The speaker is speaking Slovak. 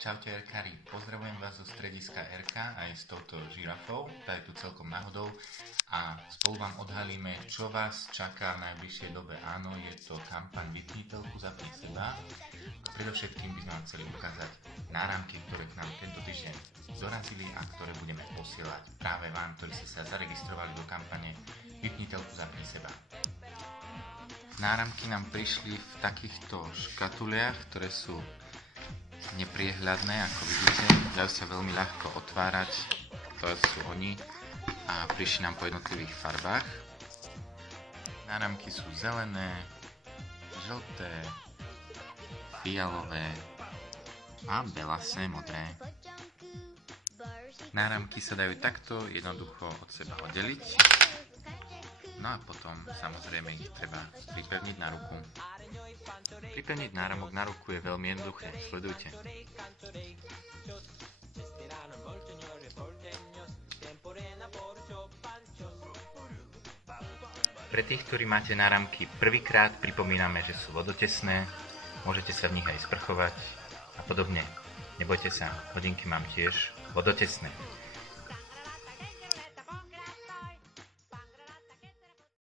Čaute RKári, pozdravujem vás zo strediska RK aj s touto žirafou, tá je tu celkom náhodou a spolu vám odhalíme, čo vás čaká v najbližšej dobe. Áno, je to kampaň Vypni telku, zapni seba. Predovšetkým by sme vám chceli ukázať náramky, ktoré k nám tento týždeň dorazili a ktoré budeme posielať práve vám, ktorí ste sa zaregistrovali do kampane Vypni telku, zapni seba. Náramky nám prišli v takýchto škatuliach, ktoré sú nepriehľadné, ako vidíte, dajú sa veľmi ľahko otvárať, to sú oni a prišli nám po jednotlivých farbách. Náramky sú zelené, žlté, fialové a belasé modré. Náramky sa dajú takto jednoducho od seba oddeliť, no a potom samozrejme ich treba pripevniť na ruku. Pripevniť náramok na ruku je veľmi jednoduché, sledujte. Pre tých, ktorí máte náramky prvýkrát, pripomíname, že sú vodotesné, môžete sa v nich aj sprchovať a podobne. Nebojte sa, hodinky mám tiež vodotesné.